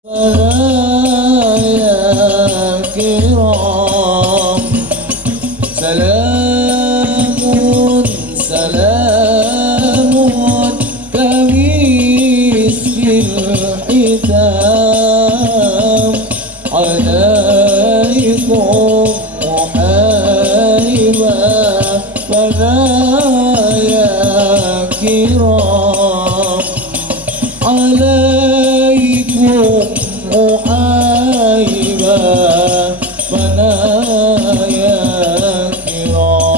يا كرام سلام سلام كمسك الختام عليكم محيبا يا كرام عليكم محيبا يا كرام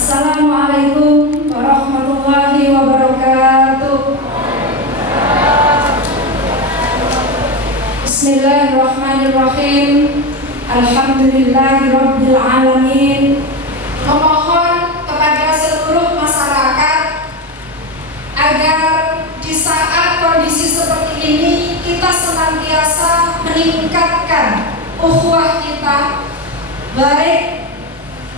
Assalamualaikum warahmatullahi wabarakatuh. Bismillahirrahmanirrahim. Alhamdulillahirabbil alamin. Memohon kepada seluruh masyarakat agar di saat kondisi seperti ini kita senantiasa meningkatkan ukhuwah kita, baik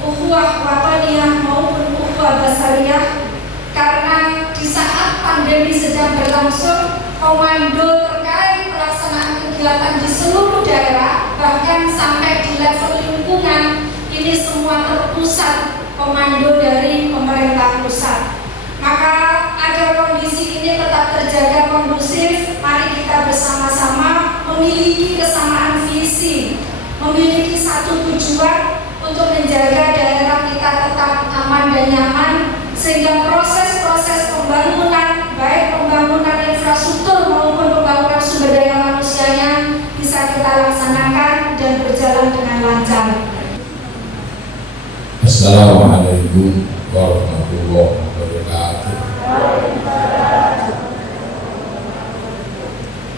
ukhuwah wataniyah maupun ukhuwah basariyah, karena di saat pandemi sedang berlangsung, komando terkait pelaksanaan kegiatan di seluruh daerah, bahkan sampai di level lingkungan, ini semua terpusat komando dari pemerintah pusat. Maka agar kondisi ini tetap terjaga kondusif, mari kita bersama-sama memiliki kesamaan visi, memiliki satu tujuan untuk menjaga daerah kita tetap aman dan nyaman, sehingga proses-proses pembangunan, baik pembangunan infrastruktur maupun pembangunan sumber daya manusianya, bisa kita laksanakan dan berjalan dengan lancar. Assalamualaikum warahmatullahi wabarakatuh.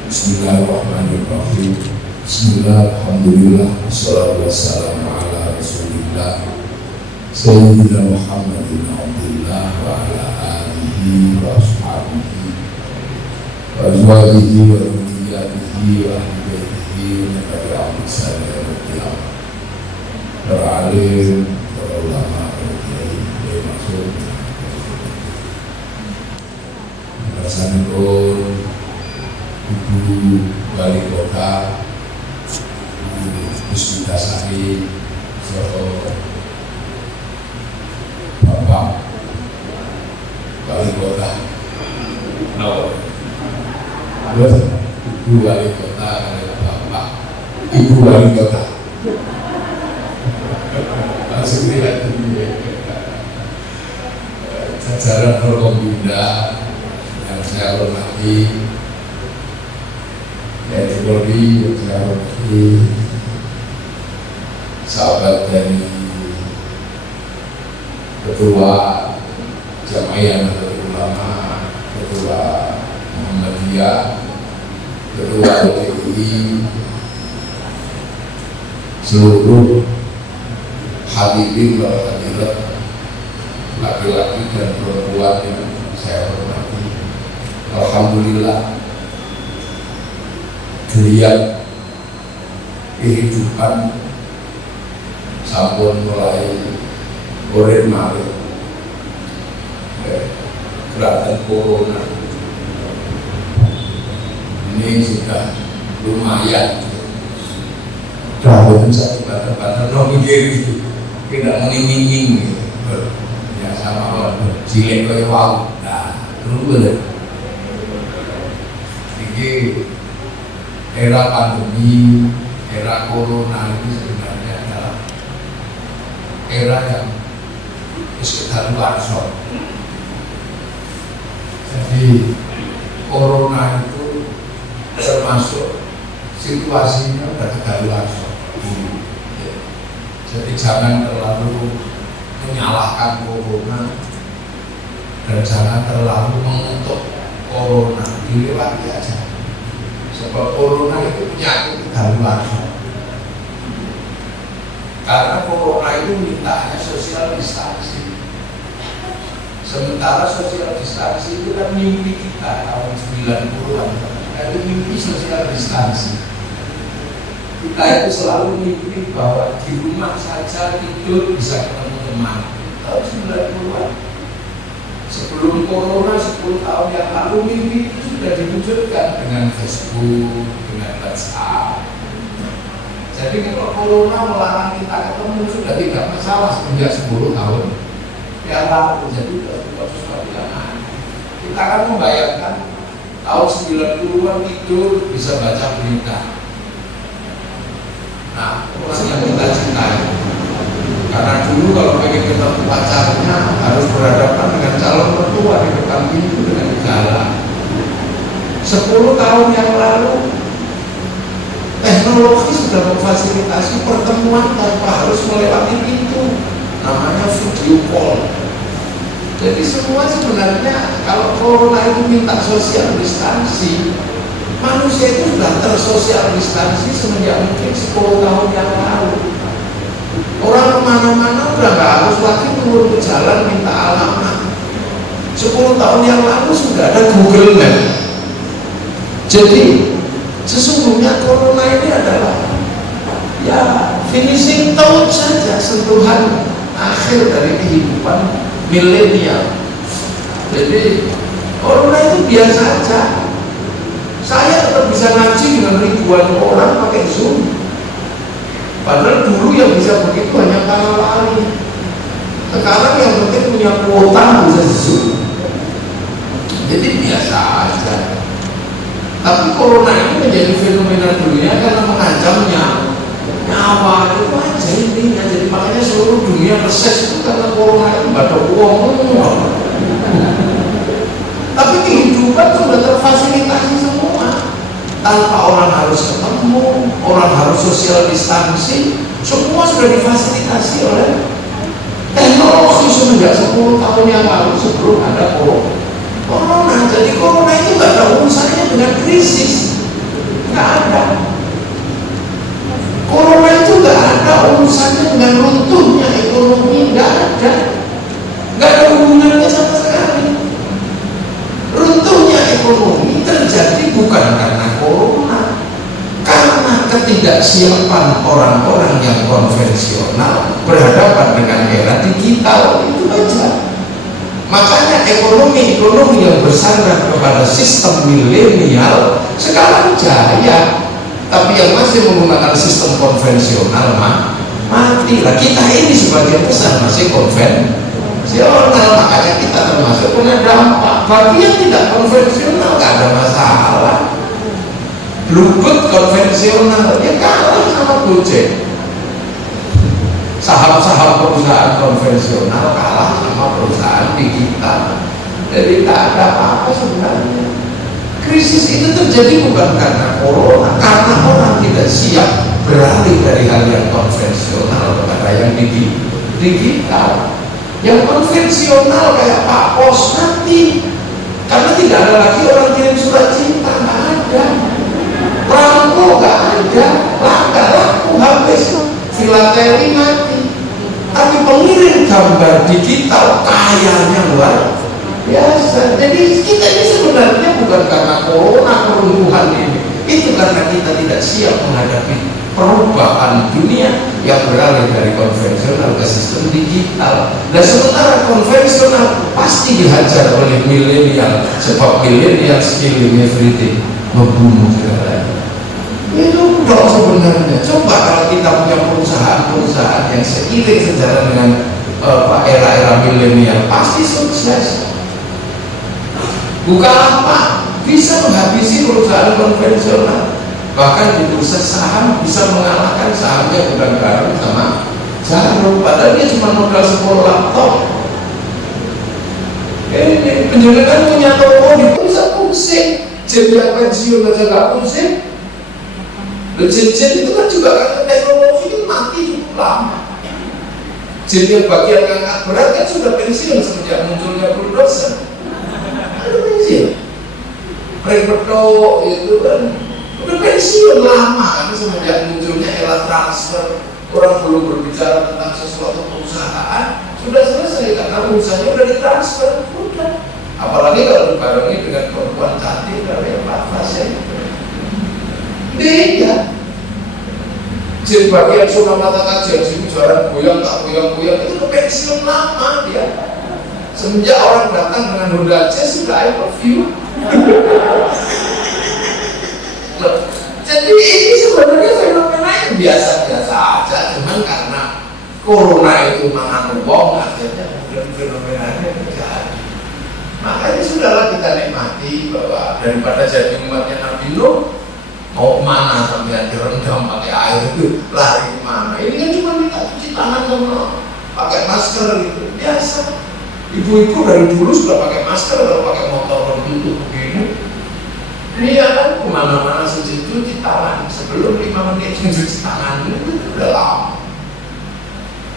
Bismillahirrahmanirrahim. Bismillahirrahmanirrahim. Wassalatu wassalamu ala Rasulillah Sayyidina Muhammadin Abdullah wa ala alihi wa ashabihi wa azwajihi wa dhurriyyatihi wa ahli baitihi wa tabi'ahum bi ihsan ila yaumil qiyamah. Para alim, para ulama, para kiai, kiai maksud melaksanakan Ibu Wali Kota Bismillahirrahmanirrahim, Bapak Wali Kota, Ibu Wali Kota, Bapak Ibu Wali Kota, langsung lihat jajaran Forkompinda yang saya hormati, yaitu Polri yang saya hormati, sahabat dari Ketua Jamaiyah Nahdlatul Ulama, Ketua Muhammadiyah, Ketua LTI, seluruh hadirin dan hadirat, laki-laki dan perempuan yang saya hormati. Alhamdulillah, geliat kehidupan sampun mulai urip malih keberatan corona ini sudah lumayan. Kalau bisa dibantu-bantu, no mikir gitu, tidak mengiming-iming gitu. Ya sama jilid kayak wow, nah dulu deh. Jadi era pandemi, era corona ini sebenarnya adalah era yang sekitar luar so. Jadi corona itu termasuk situasinya dari kedaluarsa. Jadi jangan terlalu menyalahkan corona dan jangan terlalu mengutuk corona, dilewati aja. Sebab corona itu penyakit kedaluarsa. Karena corona itu mintanya social distancing. Sementara social distancing itu kan mimpi kita tahun 90-an. Itu mimpi social distancing. Kita itu selalu mimpi bahwa di rumah saja tidur bisa ketemu teman. Tahun 90-an. Sebelum corona 10 tahun yang lalu mimpi itu sudah diwujudkan dengan Facebook, dengan WhatsApp. Jadi kalau corona melarang kita ketemu sudah tidak masalah sejak 10 tahun yang lalu. Jadi sudah sesuatu yang aneh. Kita akan membayangkan tahun 90-an tidur bisa baca berita. Nah, orang yang kita cintai. Karena dulu kalau pengen ketemu pacarnya harus berhadapan dengan calon mertua di depan pintu dengan jalan. 10 tahun yang lalu teknologi sudah memfasilitasi pertemuan tanpa harus melewati pintu, namanya video call. Jadi semua sebenarnya kalau corona itu minta social distancing, manusia itu sudah tersosial distancing semenjak mungkin 10 tahun yang lalu. Orang kemana-mana udah nggak harus lagi turun ke jalan minta alamat. 10 tahun yang lalu sudah ada Google Map. Jadi sesungguhnya corona ini adalah ya finishing touch saja, sentuhan akhir dari kehidupan milenial. Jadi corona itu biasa saja. Saya tetap bisa ngaji dengan ribuan orang pakai Zoom. Padahal dulu yang bisa begitu hanya para wali. Sekarang yang penting punya kuota bisa Zoom. Jadi biasa aja. Tapi corona ini menjadi fenomena dunia karena mengancamnya nyawa itu aja intinya. Jadi makanya seluruh dunia reses itu karena corona itu nggak ada uang. Tapi kehidupan sudah terfasilitasi semua. Tanpa orang harus ketemu, orang harus social distancing, semua sudah difasilitasi oleh teknologi semenjak 10 tahun yang lalu sebelum ada corona. Jadi corona itu nggak ada urusannya dengan krisis, nggak ada. Corona itu nggak ada urusannya dengan runtuhnya ekonomi, nggak ada hubungannya sama sekali. Runtuhnya ekonomi terjadi bukan karena corona, karena ketidaksiapan orang-orang yang konvensional berhadapan dengan era digital, itu aja. Makanya ekonomi yang bersandar kepada sistem milenial sekarang jaya, tapi yang masih menggunakan sistem konvensional mati. Lah kita ini sebagian besar masih konvensional, makanya kita termasuk punya dampak. Bagi yang tidak konvensional gak ada masalah. Bluebird konvensional ya kalah sama Gojek. Saham-saham perusahaan konvensional kalah sama perusahaan digital. Jadi tak ada apa-apa sebenarnya. Krisis itu terjadi bukan karena corona, karena orang tidak siap beralih dari hal yang konvensional kepada yang digital. Yang konvensional kayak Pak Pos nanti, karena tidak ada lagi orang kirim surat cinta, nggak ada. Perangko nggak ada, laku habis, filateli mati. Tapi pengirim gambar digital kayanya luar biasa. Jadi kita ini sebenarnya bukan karena corona keruntuhan ini, itu karena kita tidak siap menghadapi perubahan dunia yang beralih dari konvensional ke sistem digital. Dan sementara konvensional pasti dihajar oleh milenial, sebab milenial killing everything, membunuh segalanya. Itu dong sebenarnya. Coba kalau kita punya perusahaan-perusahaan yang seiring sejalan dengan era-era milenial, pasti sukses. Bukalapak bisa menghabisi perusahaan konvensional, bahkan di bursa saham bisa mengalahkan sahamnya Gudang Garam sama Jarum, padahal dia cuma modal 10 laptop. Ini penjenengan punya toko di pusat pusing, yang pensiun aja gak pusing. Jen itu kan juga karena teknologi itu mati cukup lama. Yang bagian ngangkat berat kan sudah pensiun semenjak munculnya bulldozer. Ada pensiun. Reperto itu kan udah pensiun lama kan semenjak munculnya era transfer. Orang belum berbicara tentang sesuatu perusahaan sudah selesai karena perusahaannya udah ditransfer. Udah. Apalagi kalau dibarengi dengan perempuan cantik dari Pak Fasen. Beda. Jadi bagian sunah mata kajian sini jualan goyang tak goyang-goyang itu ke pensiun lama dia. Semenjak orang datang dengan Honda Jazz sudah I love you. Jadi ini sebenarnya fenomena yang biasa-biasa aja, cuman karena corona itu menganu wong akhirnya kemudian fenomenanya terjadi. Makanya sudahlah kita nikmati bahwa daripada jadi umatnya Nabi Nuh, mau mana sampai direndam pakai air itu lari kemana? Ini kan cuma minta cuci tangan sama pakai masker gitu, biasa. Ibu-ibu dari dulu sudah pakai masker, kalau pakai motor begitu begini. Ini ya kan kemana-mana cuci tangan sebelum 5 menit cuci tangan itu udah lama.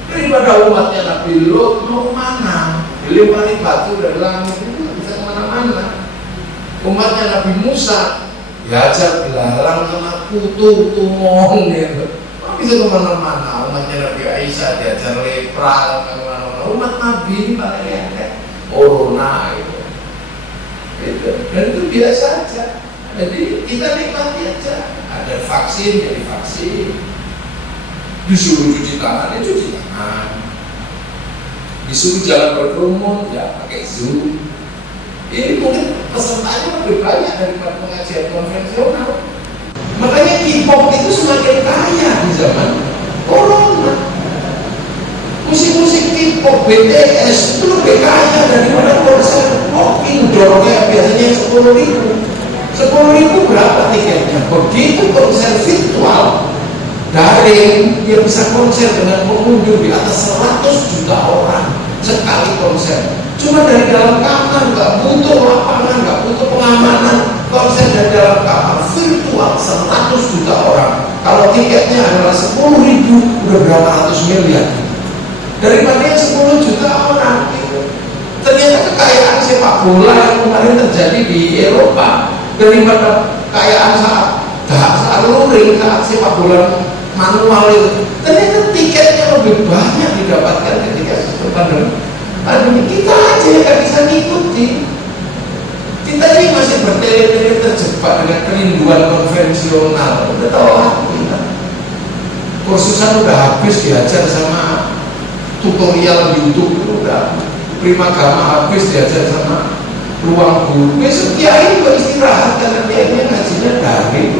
Daripada umatnya Nabi Lut mau kemana? Dilempari batu dari langit itu bisa kemana-mana. Umatnya Nabi Musa diajar dilarang sama kutu tumong gitu. Bisa kemana-mana. Umatnya Nabi Aisyah diajar lepra kemana-mana. Umat Nabi ini paling endek corona gitu. Dan itu biasa aja. Jadi kita nikmati aja. Ada vaksin jadi vaksin. Disuruh cuci tangan ya cuci tangan. Disuruh jalan berkerumun ya pakai Zoom. Ini mungkin pesertanya lebih banyak daripada pengajian konvensional. Makanya K-pop itu semakin kaya di zaman corona. Musik-musik K-pop, BTS itu lebih kaya daripada konser Rocking Door yang biasanya 10.000. 10.000 berapa tiketnya? Begitu konser virtual daring, dia bisa konser dengan pengunjung di atas 100 juta orang sekali konser. Cuma dari dalam kamar, nggak butuh lapangan, nggak butuh pengamanan, konser dari dalam kamar virtual 100 juta orang. Kalau tiketnya adalah 10.000, udah berapa ratus miliar daripada 10 juta orang. Ternyata kekayaan sepak bola yang kemarin terjadi di Eropa daripada kekayaan saat luring, saat sepak bola manual itu, ternyata tiketnya lebih banyak didapatkan ketika sistem pandemi. Kita aja yang gak bisa ngikuti. Kita ini masih bertele-tele terjebak dengan kerinduan konvensional. Udah tahu lah kita. Kursusan udah habis diajar sama tutorial YouTube itu udah. Prima Gama habis diajar sama ruang guru. Besok kiai juga istirahat karena dia ngajinya daring.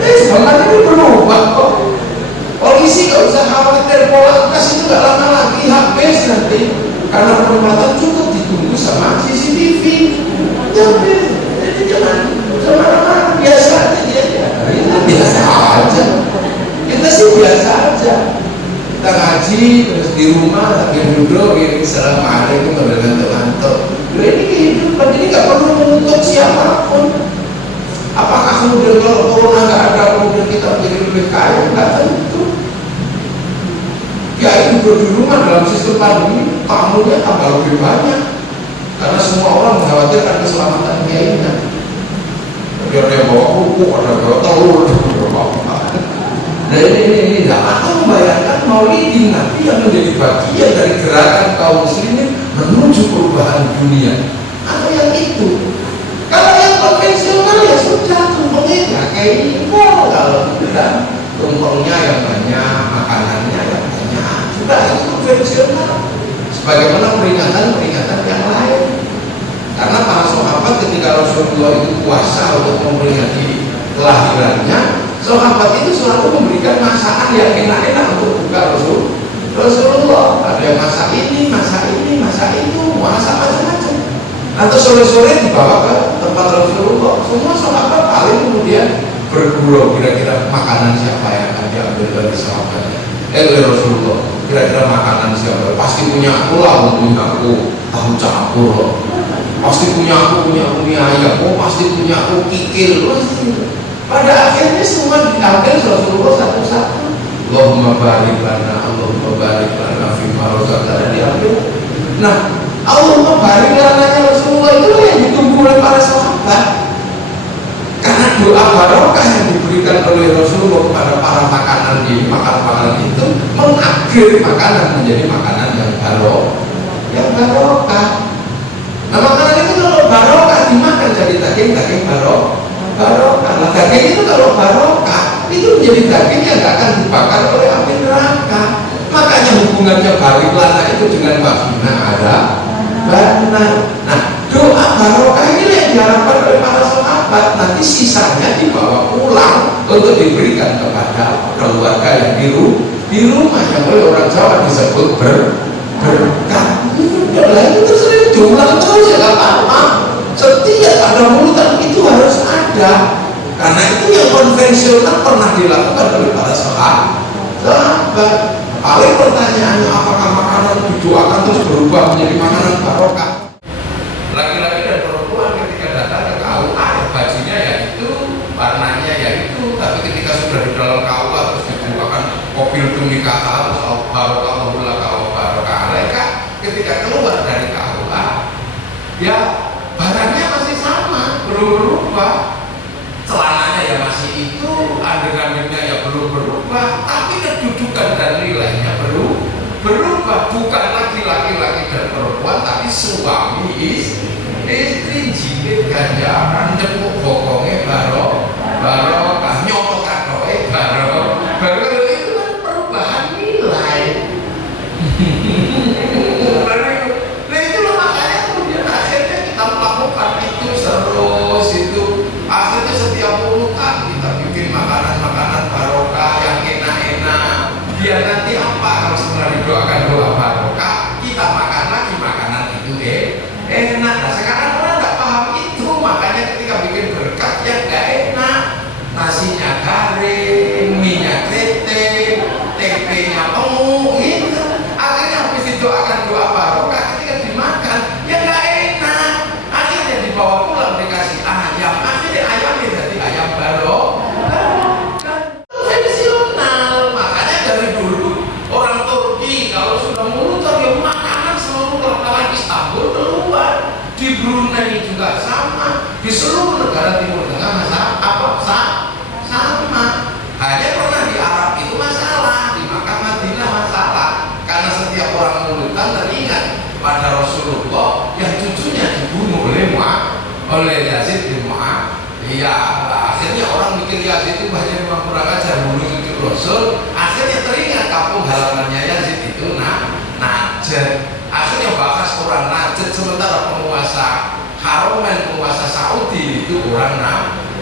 Sebenarnya ini berubah kok. Polisi gak usah khawatir, polantas itu gak lama lagi habis nanti karena perempatan cukup ditunggu sama CCTV. Jadi jangan marah-marah, biasa aja dia. Itu biasa aja. Kita sih biasa aja. Kita ngaji terus di rumah sambil duduk gini, assalamualaikum ngantuk-ngantuk. Ini kehidupan ini gak perlu menuntut siapapun. Apakah kemudian kalau corona nggak ada kemudian kita menjadi lebih kaya? Nggak tentu. Ya itu di rumah dalam sistem pandemi tamunya tambah lebih banyak karena semua orang mengkhawatirkan keselamatan kiainya. Jadi ada yang bawa buku, ada yang bawa telur, ada yang bawa apa. Nah ini nggak akan membayangkan maulidin Nabi yang menjadi bagian dari gerakan kaum muslimin menuju perubahan dunia. Atau yang itu? Kalau yang konvensional ya sudah tumpengnya nggak kayak ini kalau tidak tumpengnya yang banyak, makanannya yang banyak, sudah itu konvensional. sebagaimana peringatan-peringatan yang lain. Karena para sahabat ketika Rasulullah itu puasa untuk memperingati kelahirannya, sahabat itu selalu memberikan masakan yang enak-enak untuk buka Rasulullah. Ada yang masak ini, masak itu, masak macam-macam. Nanti sore-sore dibawa ke tempat Rasulullah. Semua sahabat paling kemudian bergurau kira-kira makanan siapa yang akan diambil dari sahabatnya. Rasulullah, kira-kira makanan siapa? Pasti punya aku lah, punya aku tahu campur loh. Pasti punya aku mie ayam. Oh pasti punya aku kikil. Pada akhirnya semua diambil Rasulullah satu-satu. Allahumma barik lana, Allahumma barik lana fima razaqtana, diambil. Nah, Allahumma barik lana Rasulullah itu yang ditunggu oleh para sahabat. Karena doa barokah yang diberikan oleh Rasulullah kepada para makanan di makanan itu mengupgrade makanan menjadi makanan yang barokah. Nah, makanan itu kalau barokah dimakan jadi daging barokah. Nah, daging itu kalau barokah itu menjadi daging yang gak akan dibakar oleh api neraka. Makanya hubungannya barik lana itu dengan wafina ada benar. Nah, doa barokah ini yang diharapkan oleh para sahabat. Nanti sisanya dibawa pulang untuk diberikan kepada keluarga yang di rumah, yang oleh orang Jawa disebut berkah. Itu sering diulang terus ya gak apa-apa. Setiap ada mulutan itu harus ada. Karena itu yang konvensional pernah dilakukan oleh para sahabat. Paling pertanyaannya, apakah makanan didoakan terus berubah menjadi makanan barokah? Laki-laki dan perempuan ketika datang ke KUA, bajunya ya itu, warnanya ya itu. Tapi ketika sudah di dalam KUA terus dibukakan mobil demi kakak, terus barokah memulai barokah mereka. Ketika keluar dari KUA, ya barangnya masih sama, belum berubah. Celananya ya masih itu, adegan-adegannya ya belum berubah, tapi kedudukan dan nilainya berubah. Bukan lagi laki-laki dan perempuan, tapi suami istri, jilid ganjaran, jemput bokongnya barokah, nyoto kadoe barokah. Itu kan perubahan nilai. Nah itulah makanya kemudian akhirnya kita melakukan itu terus itu. Akhirnya setiap mulutan kita bikin makanan-makanan barokah yang enak-enak. Biar nanti apa kalau setelah didoakan doa barokah, kita makan lagi makanan itu enak. Nah sekarang orang nggak paham itu, makanya ketika bikin berkat ya nggak enak. Nasinya garing, minyak kritik, tempenya pemu, gitu. Akhirnya habis didoakan doa barokah, ketika dimakan ya nggak enak. Akhirnya dibawa pulang dikasih ayam. Ayamnya jadi ayam tradisional. Makanya dari dulu orang Turki kalau sudah mulutan ya makanan seluruh wartawan Istanbul keluar. Di Brunei juga sama. Di seluruh negara Timur Tengah sama. Hanya pernah di Arab itu masalah, di Makkah Madinah masalah. Karena setiap orang mulutan teringat pada Rasulullah yang cucunya dibunuh oleh Yazid bin Mu'awiyah. Iya, akhirnya orang mikir Yazid itu banyak memang kurang ajar bunuh cucu Rasul. Akhirnya teringat kampung halamannya Yazid itu Najd. Akhirnya bahas orang Najd, sementara penguasa Haramain, penguasa Saudi itu orang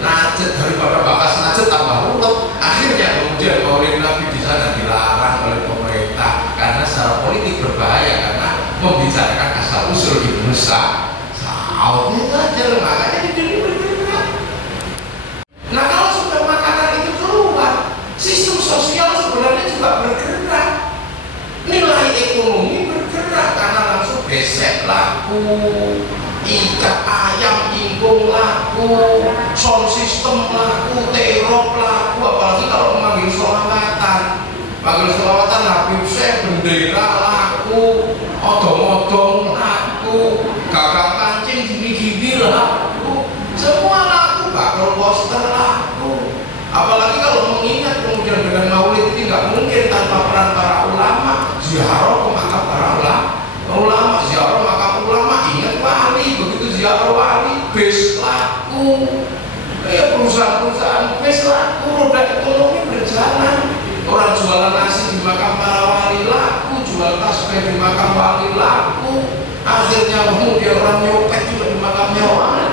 Najd. Daripada bahas Najd tambah ruwet. Akhirnya kemudian Maulid Nabi di sana dilarang oleh pemerintah karena secara politik berbahaya, karena membicarakan asal usul Ibnu Saud itu aja. Makanya bergerak. Nah kalau sudah makanan itu keluar, sistem sosial sebenarnya juga bergerak, nilai ekonomi bergerak karena langsung besek laku, ikat ayam ingkung laku, sound system laku, terop laku. Apalagi kalau memanggil sholawatan Habib Syekh, bendera laku, odong-odong laku, gagang kancing gini-gini laku, semua laku, bakal poster laku. Apalagi kalau mengingat kemudian dengan maulid ini nggak mungkin tanpa peran para ulama. Ziarah ke makam para ulama, ziarah makam ulama, ingat wali, begitu ziarah wali, bes laku. Ya perusahaan-perusahaan bes laku, roda ekonomi berjalan. Orang jualan nasi di makam para wali laku, jual tasbih di makam wali laku, akhirnya kemudian orang nyopet juga di makamnya wali.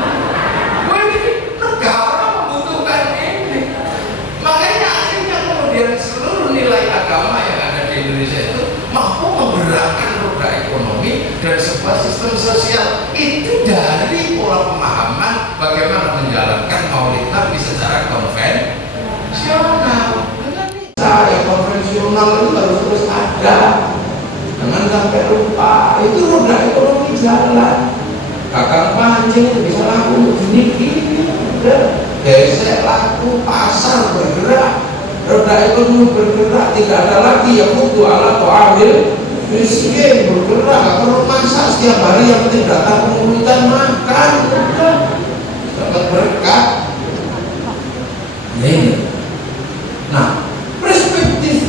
Wah, ini negara membutuhkan ini. Makanya akhirnya kemudian seluruh nilai agama yang ada di Indonesia itu mampu menggerakkan roda ekonomi dan sebuah sistem sosial itu dari pola pemahaman bagaimana menjalankan Maulid Nabi secara konvensional. Yang konvensional itu harus terus ada, jangan sampai lupa. Itu roda ekonomi jalan. Kakak pancing itu bisa laku gini-gini, gesek laku, pasar bergerak, roda ekonomi bergerak, tidak ada lagi yang butuh alat atau ambil miskin bergerak, gak perlu masak setiap hari, yang penting datang pengurutan makan, udah dapat berkat. Nah, perspektif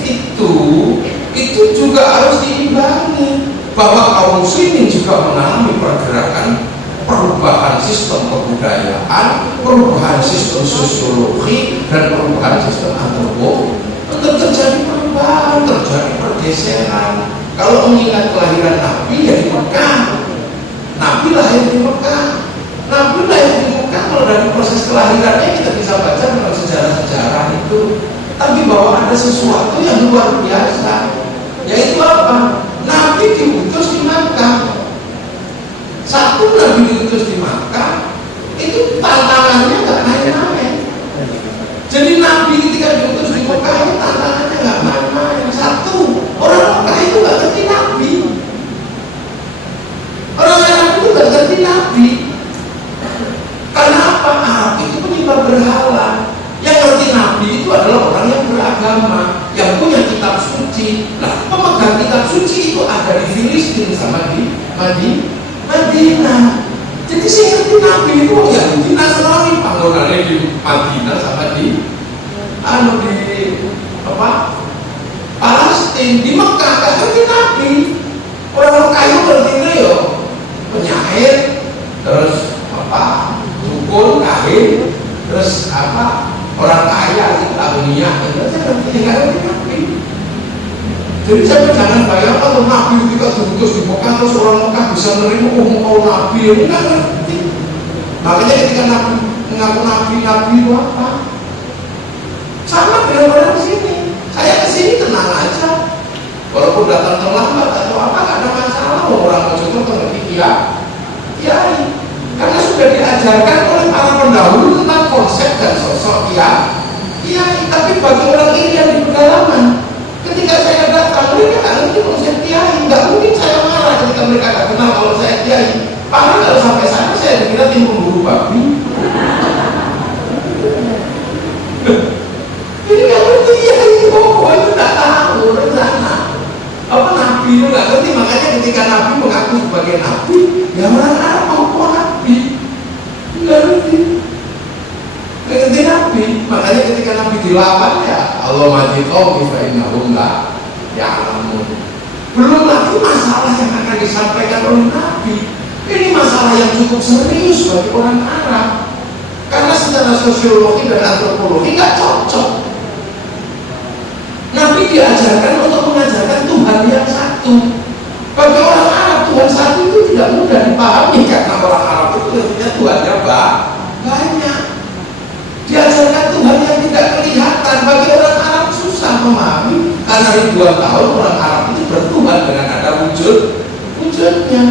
itu juga harus diimbangi bahwa kaum muslimin juga mengalami pergerakan perubahan sistem kebudayaan, perubahan sistem sosiologi, dan perubahan sistem antropologi. Untuk terjadi perubahan, terjadi pergeseran. Kalau mengingat kelahiran Nabi ya di Mekah, Nabi lahir di Mekah, Nabi lahir di Mekah. Kalau dari proses kelahirannya kita bisa baca dalam sejarah-sejarah itu. Tapi bahwa ada sesuatu yang luar biasa, yaitu apa? Nabi diutus di Makkah. Satu Nabi diutus di Makkah, itu tantangannya nggak main-main. Jadi Nabi ketika diutus di Makkah itu tantangannya nggak main-main. Satu, orang Makkah itu nggak ngerti Nabi. Orang Arab itu nggak ngerti Nabi. Karena apa? Arab itu penyembah berhala. Yang ngerti Nabi itu adalah orang yang beragama, yang punya kitab suci. Nah, pemegang kitab suci itu ada di Filistin sama di Madinah. Jadi saya ngerti Nabi itu ya di Nasrani, panggonannya di Madinah sama di Palestina, di Mekah gak ngerti Nabi. Orang kayu ngertinya ya penyair, terus dukun, kahin, terus orang kaya itu agonia, itu saya ngerti Nabi. Jadi saya jangan bayang kalau Nabi ketika diutus di Mekah terus orang Mekah bisa menerima mau Nabi, ini nggak ngerti. Makanya ketika Nabi mengaku Nabi itu apa? Sama dengan orang kesini. Saya kesini tenang aja, walaupun datang terlambat atau apa nggak ada masalah. Orang Mojokerto ngerti kiai, karena sudah diajarkan oleh para pendahulu tentang konsep dan sosok kiai. Tapi bagi orang ini yang di pedalaman, ketika saya datang mereka nggak ngerti konsep kiai. Nggak mungkin saya marah ketika mereka nggak kenal kalau saya kiai. Padahal kalau sampai sana saya dikira tim pemburu babi. Ini nggak ngerti kiai, itu nggak tahu rencana apa Nabi itu nggak ngerti. Makanya ketika Nabi mengaku sebagai Nabi, ya orang Arab mau Nabi nggak ngerti. Ngerti Nabi, makanya ketika Nabi dilawan ya Allah majikau kifa'inahum la ya'lamun. Belum lagi masalah yang akan disampaikan oleh Nabi. Ini masalah yang cukup serius bagi orang Arab, karena secara sosiologi dan antropologi nggak cocok. Nabi diajarkan untuk mengajarkan Tuhan yang satu. Bagi orang Arab Tuhan satu itu tidak mudah dipahami, karena orang Arab itu tentunya Tuhannya banyak. Diajarkan Tuhan yang tidak kelihatan. Bagi orang Arab susah memahami, karena ribuan tahun orang Arab itu bertuhan dengan ada wujudnya.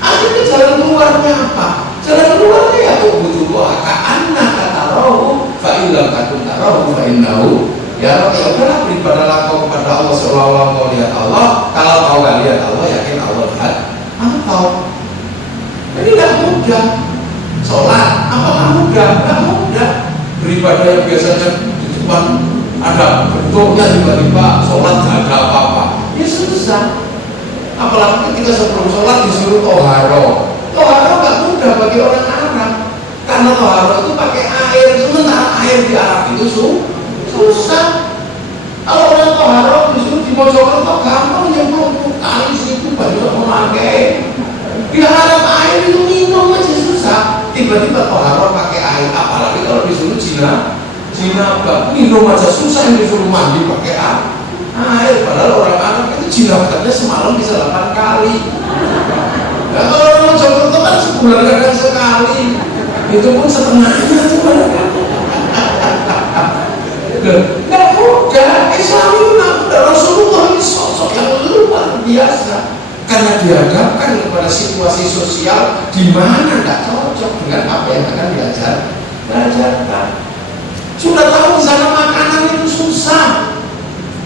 Akhirnya jalan keluarnya apa? Jalan keluarnya ya butuh ka'anna katarahu fa'ilam katun tarahu fa'innahu ya udahlah, beribadahlah kau kepada Allah seolah-olah kau lihat Allah. Kalau kau gak lihat Allah, yakin Allah lihat engkau. Jadi gak mudah. Sholat apakah mudah? Gak mudah. Beribadah yang biasanya di depan ada bentuknya, tiba-tiba sholat gak ada apa-apa, ya susah. Apalagi ketika sebelum sholat disuruh toharo gak mudah bagi orang Arab, karena toharo itu pakai air, sementara air di Arab itu susah. Kalau orang toharo disuruh di Mojokerto gampang, nyemplung kali situ banyak memakai. Di Arab air itu minum aja susah. Tiba-tiba toharo pakai air, apalagi kalau disuruh jinabah minum aja susah, yang disuruh mandi pakai air. Padahal orang Arab itu jilbabatnya semalam bisa 8 kali. Nah, kalau orang Mojokerto kan sebulan kadang sekali, itu pun setengahnya cuma. Nggak mudah. Islam itu Rasulullah ini sosok yang luar biasa karena dihadapkan kepada situasi sosial di mana nggak cocok dengan apa yang akan diajarkan. Sudah tahu di sana makanan itu susah.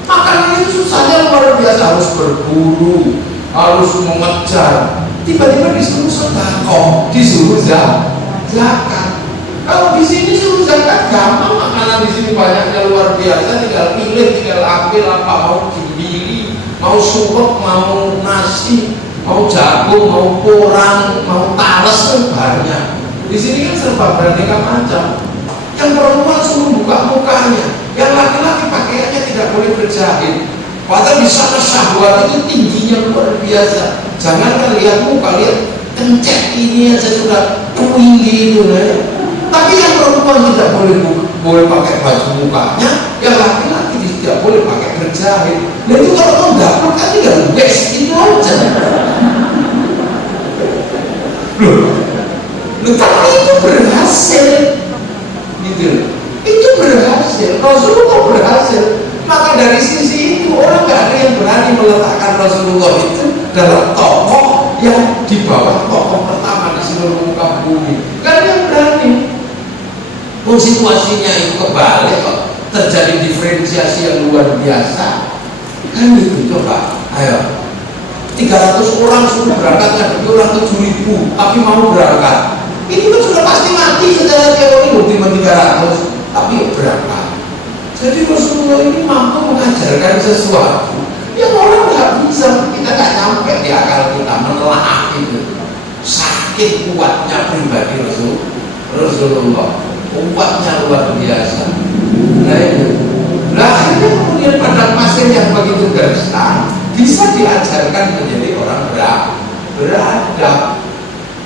Makanan itu susahnya luar biasa, harus berburu, harus mengejar. Tiba-tiba disuruh sedekah, disuruh zakat. Kalau di sini suruh zakat gampang, makanan di sini banyaknya luar biasa, tinggal pilih, tinggal ambil apa mau dibeli, mau suruh, mau nasi, mau jagung, mau porang, mau talas kan banyak. Di sini kan serba beraneka macam. Yang perempuan suruh buka mukanya, yang laki-laki pakaiannya tidak boleh berjahit. Padahal di sana syahwat itu tingginya luar biasa. Jangan lihat muka, lihat kencet ini aja sudah tinggi itu ya. Tapi yang perempuan tidak boleh pakai baju mukanya, yang laki-laki tidak boleh pakai berjahit. Nah itu kalau kamu dapat kan tinggal waste itu aja. Loh, tapi itu berhasil, gitu. Itu berhasil. Rasulullah berhasil. Maka dari sisi itu orang nggak ada yang berani meletakkan Rasulullah itu dalam tokoh yang di bawah tokoh pertama di seluruh muka bumi. Nggak ada yang berani. Situasinya itu kebalik kok, terjadi diferensiasi yang luar biasa. Kan itu coba, ayo 300 orang sudah berangkat, ngadepi orang 7.000, tapi mau berangkat. Ini kan sudah pasti mati secara teori, cuma 300, tapi berangkat. Jadi Rasulullah ini mampu mengajarkan sesuatu yang orang nggak bisa, kita nggak nyampe di akal kita menelaah itu. Sakit kuatnya pribadi Rasulullah, kuatnya luar biasa. Nah itu, akhirnya kemudian pada pasien yang begitu besar bisa diajarkan menjadi orang beradab.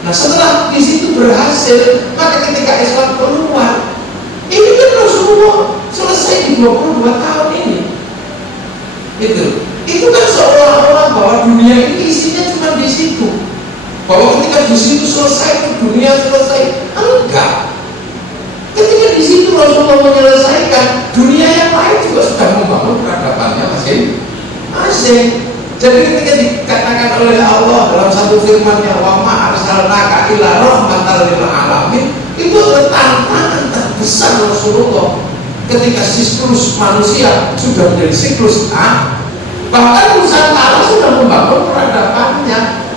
Nah setelah di situ berhasil, maka ketika Islam keluar, ini kan Rasulullah selesai di 22 tahun ini. Itu kan seolah-olah bahwa dunia ini isinya cuma di situ. Bahwa ketika di situ selesai, dunia selesai. Enggak. Ketika di situ Rasulullah menyelesaikan, dunia yang lain juga sudah membangun peradabannya masing-masing. Jadi ketika dikatakan oleh Allah dalam satu firman-Nya, wa ma arsalnaka illa rahmatan lil alamin, itu adalah tantangan terbesar Rasulullah ketika siklus manusia sudah menjadi siklus bahkan Nusantara sudah membangun peradabannya.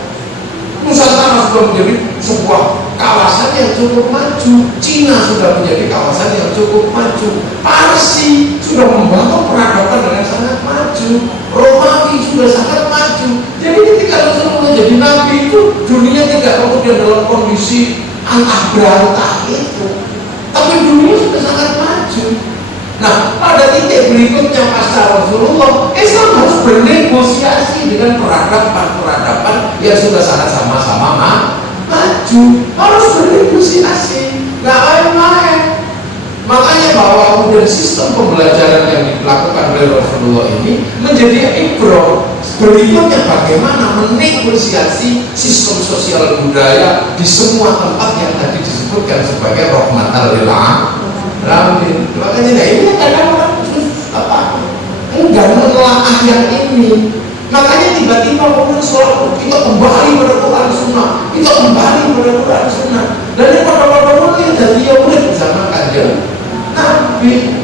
Nusantara sudah menjadi sebuah kawasan yang cukup maju. Cina sudah menjadi kawasan yang cukup maju. Parsi sudah membangun peradaban dengan sangat maju. Romawi sudah sangat maju. Jadi ketika Rasulullah jadi nabi itu, dunia tidak kemudian dalam kondisi antah berantah itu, tapi dunia sudah sangat maju. Nah, pada titik berikutnya pasca Rasulullah, Islam harus bernegosiasi dengan peradaban yang sudah sangat sama-sama maju. Harus bernegosiasi, nggak main-main. Makanya bahwa kemudian sistem pembelajaran yang dilakukan oleh Rasulullah ini menjadi ibrah. Berikutnya bagaimana menegosiasi sistem sosial budaya di semua tempat yang tadi disebutkan sebagai rahmatan lil alamin. Makanya ini kadang orang enggak menelaah yang ini. Makanya tiba-tiba kemudian soal kita kembali pada Quran Sunnah, kita kembali pada Quran Sunnah. Dan yang pada yang jadi ya udah bersama kajian Nabi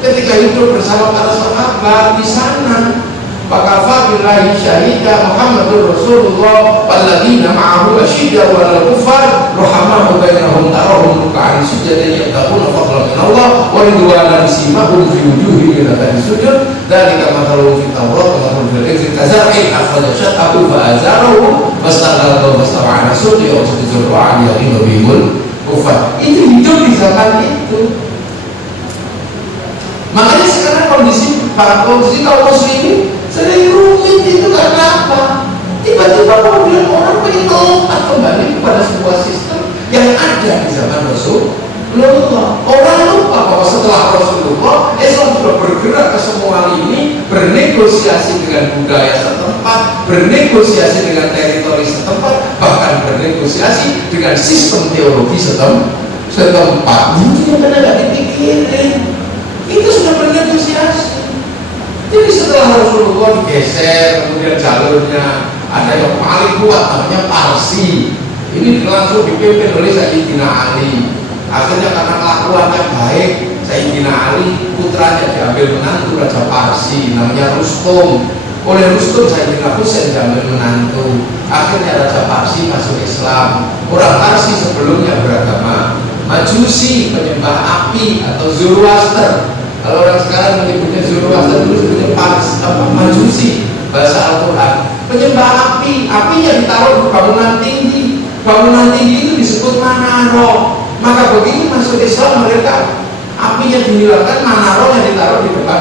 ketika hidup bersama para sahabat di sana. Fakafa billahi syahida Muhammadur Rasulullah walladzina ma'ahu asyidda wal kuffar ruhamahu bainahum tarahum ruk'an sujadan yabtaquna fadlan min Allah wa ridwanan simahum fi wujuhihim min athari sujud dzalika mathaluhum fit Taurat wa mathaluhum fil Injil kazar'in akhraja syat'ahu fa azarahu fastaghalaba fastawa 'ala suqi wa tazarru'a yaghidhu bihul kuffar. Itu hidup di zaman itu. Makanya sekarang kondisi kaum muslimin sering rumit itu karena apa? Tiba-tiba kemudian orang ingin melompat kembali kepada sebuah sistem yang ada di zaman Rasulullah. Orang lupa bahwa setelah Rasulullah, Islam sudah bergerak ke semua lini, bernegosiasi bernegosiasi dengan budaya setempat, bernegosiasi dengan teritori setempat, bahkan bernegosiasi dengan sistem teologi setempat. Itu yang benar nggak dipikirin. Itu sudah bernegosiasi. Jadi setelah Rasulullah digeser, kemudian jalurnya ada yang paling kuat namanya Parsi. Ini langsung dipimpin oleh Sayyidina Ali. Akhirnya karena kelakuannya baik, Sayyidina Ali putranya diambil menantu Raja Parsi namanya Rustum. Oleh Rustum Sayyidina Husain diambil menantu. Akhirnya Raja Parsi masuk Islam. Orang Parsi sebelumnya beragama Majusi, penyembah api atau Zoroaster. Kalau orang sekarang menyebutnya Zoroaster, dulu sebutnya Majusi. Bahasa Al-Quran penyembah api, apinya ditaruh di bangunan tinggi. Bangunan tinggi itu disebut manaro. Maka begitu masuk Islam mereka apinya dihilangkan, manarohnya ditaruh di depan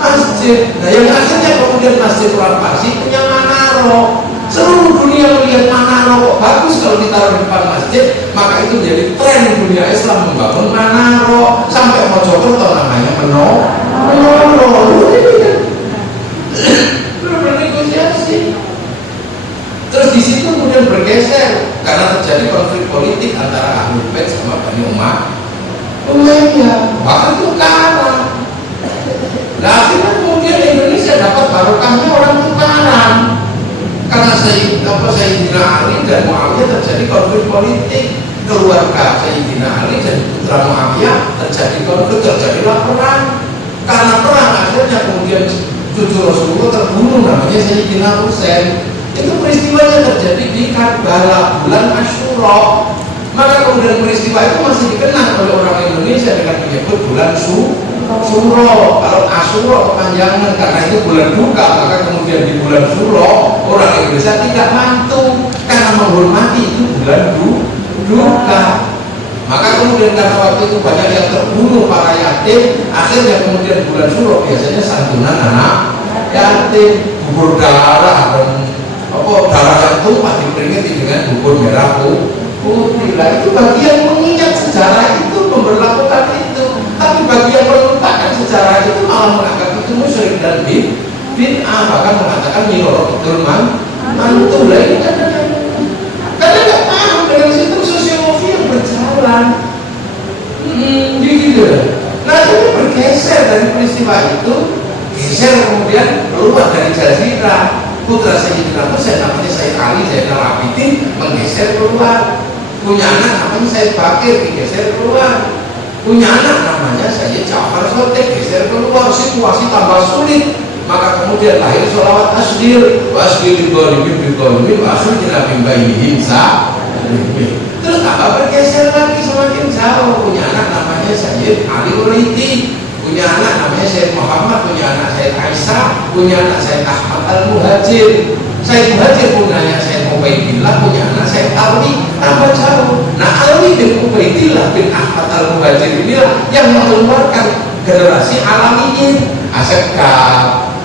masjid. Nah yang akhirnya kemudian masjid orang Parsi punya manaro. Seluruh dunia melihat manaro kok bagus kalau ditaruh di depan masjid, maka itu jadi tren dunia Islam membangun manaro. Sampai Mojokerto namanya menoro. Bernegosiasi. Terus di situ kemudian bergeser karena terjadi konflik politik antara Ahlul Bait sama Bani Umayyah. Bahkan itu kalah. Nah akhirnya kemudian Indonesia dapat barokahnya orang tukaran. Karena Sayyidina Ali dan Muawiyah terjadi konflik politik, keluarga Sayyidina Ali dan putra Muawiyah terjadi konflik, terjadilah perang. Karena perang akhirnya kemudian cucu Rasulullah terbunuh namanya Sayyidina Husain. Itu peristiwanya terjadi di Karbala bulan Asyura. Maka kemudian peristiwa itu masih dikenal oleh orang Indonesia dengan menyebut bulan Suro. Kalau Asyura kepanjangan karena itu bulan duka, maka kemudian di bulan Suro orang Indonesia tidak mantu karena menghormati itu bulan duka. Maka kemudian karena waktu itu banyak yang terbunuh para yatim, akhirnya kemudian bulan Suro biasanya santunan anak yatim, bubur darah dan darah yang tumpah diperingati dengan bubur merah putih. Lah itu bagian mengingat sejarah itu, memberlakukan itu. Tapi bagi yang melupakan sejarah itu malah menganggap itu musyrik dan bid'ah, bahkan mengatakan nyiroro betul mantu. Lah ini karena nggak paham dengan sistem sosiologi yang berjalan. Gitu. Nah itu bergeser dari peristiwa itu, geser kemudian keluar dari Jazirah. Putra Sayyidina Husain namanya Sayyid Ali Zainal Abidin menggeser keluar. Punya anak namanya Sayyid Bakir digeser keluar. Punya anak namanya Sayyid Ja'far Shadiq geser keluar. Situasi tambah sulit. Maka kemudian lahir sholawat asdir. Wasdir bidholimin wa akhirina bimbainihim terus tambah bergeser lagi semakin jauh. Punya anak namanya Sayyid Ali Uraiti, punya anak namanya Sayyid Muhammad, punya anak Sayyid Aisyah, punya anak Sayyid Ahmad Al-Muhajir. Sayyid Muhajir punya anak Sayyid Ubaidillah, punya anak Sayyid Alwi, tambah jauh. Nah Alwi bin Ubaidillah bin Ahmad Al-Muhajir inilah yang mengeluarkan generasi Alamiyin, Asepka,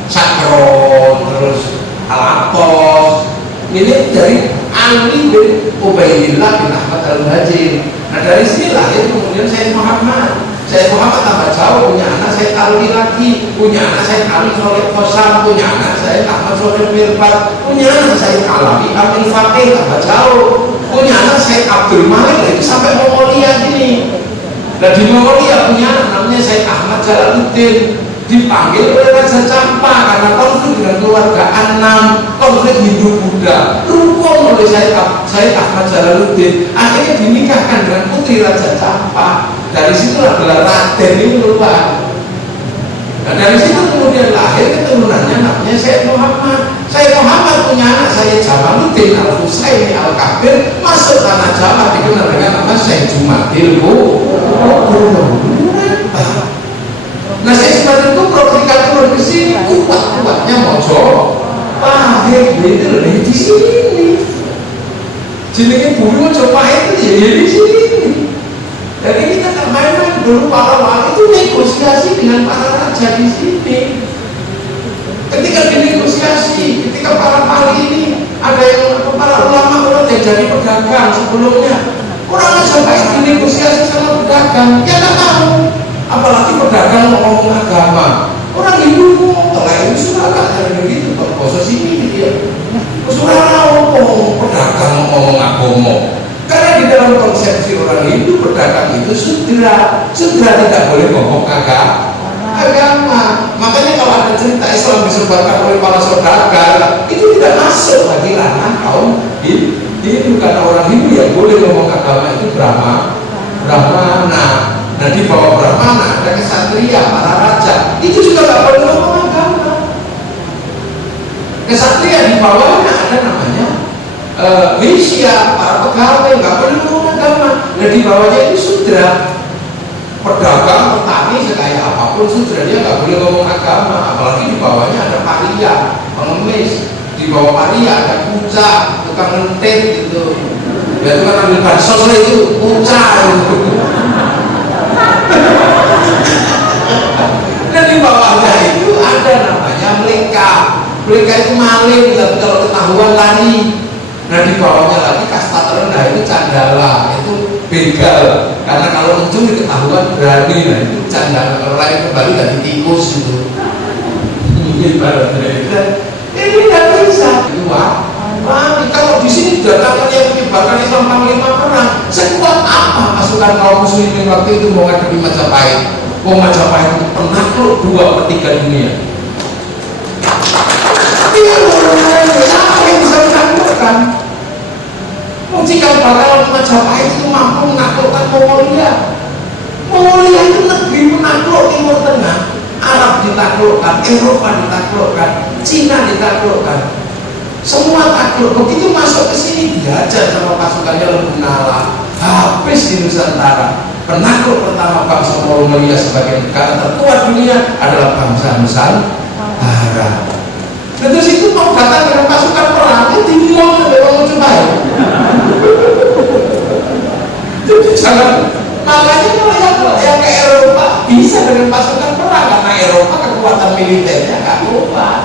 Sakron, terus Al-Atos. Ini dari Ali bin Ubaidillah bin Ahmad Al-Muhajir. Nah dari sini lahir kemudian Sayyid Muhammad. Sayyid Muhammad tambah jauh, punya anak Sayyid Alwi lagi, punya anak Sayyid Ali Soleh Kosam, punya anak Sayyid Ahmad Soleh Mirbat, punya anak Sayyid Alawi Amin Fatih, tambah jauh, punya anak Sayyid Abdul Malik lagi sampai Mongolia gini. Nah di Mongolia punya anak namanya Sayyid Ahmad Jalaluddin, dipanggil oleh Raja Campa karena konflik dengan keluarga Annam, konflik Hindu-Buddha, rukun oleh Sayyid Ahmad Jalaluddin, akhirnya dinikahkan dengan putri Raja Campa. Dari situlah gelar Raden ini keluar. Nah dari situ kemudian lahir keturunannya namanya Sayyid Muhammad. Sayyid Muhammad punya anak Sayyid Jamaluddin Al-Husaini Al-Kabir, masuk tanah Jawa dikenal dengan nama Sayyid Jumadil Nah Sayyid Jumadil Kubro ketika turun ke sini kuat-kuatnya Mojo Pahit gitu di sini. Jenenge bumi Mojo Pahit itu ya di sini. Jadi kita tak main-main dulu para wali itu negosiasi dengan para raja di sini. Ketika dinegosiasi, ketika para wali ini ada yang para ulama yang jadi pedagang sebelumnya, orang Majapahit dinegosiasi sama pedagang, ya tak tahu. Apalagi pedagang ngomong agama, orang Hindu telah sudah agak begitu kok posisi ini dia. Sudah ngomong pedagang ngomong agomo. Karena di dalam konsepsi orang Hindu pedagang itu sudra tidak boleh ngomong agama. Makanya kalau ada cerita Islam disebarkan oleh para saudagar itu tidak masuk lagi ranah kaum Hindu, karena orang Hindu yang boleh ngomong agama itu Brahmana. Nah di bawah Brahmana ada kesatria, para raja, itu juga nggak boleh ngomong agama. Kesatria di bawahnya ada namanya Wisya, para pegawai, nggak boleh ngomong agama. Nah di bawahnya itu sudra, pedagang, petani, sekaya apapun sudra, dia nggak boleh ngomong agama. Apalagi di bawahnya ada paria, pengemis, di bawah paria ada kuca, tukang ngentit gitu. Ya tukang ambil bansos itu kuca. Dan di bawahnya itu ada namanya meleka. Meleka itu maling, tapi kalau ketahuan lari. Nah di bawahnya lagi kasta terendah itu candala, itu begal. Karena kalau mencuri ketahuan berani, nah itu candala. Kalau lain kembali dari tikus itu. Ini tidak bisa. Wah, kalau di sini datangkan yang menyebarkan Islam panglima perang, sekuat apa pasukan kaum muslimin waktu itu mau ngadepi Majapahit? Majapahit itu penakluk 2/3 dunia. Siapa yang bisa menaklukkan? Jika bakal Majapahit itu mampu menaklukkan Mongolia. Mongolia itu negeri penakluk Timur Tengah. Arab ditaklukkan, Eropa ditaklukkan, Cina ditaklukkan. Semua takluk. Begitu masuk ke sini diajar sama pasukannya Lembu Nala, habis di Nusantara. Penakluk pertama bangsa Mongolia sebagai negara terkuat dunia adalah bangsa Nusantara. Terus itu mau datang dengan pasukan perang, itu dimulai sampai orang coba ya. Jadi jangan, makanya kalau yang ke Eropa bisa dengan pasukan perang karena Eropa kekuatan militernya nggak kuat.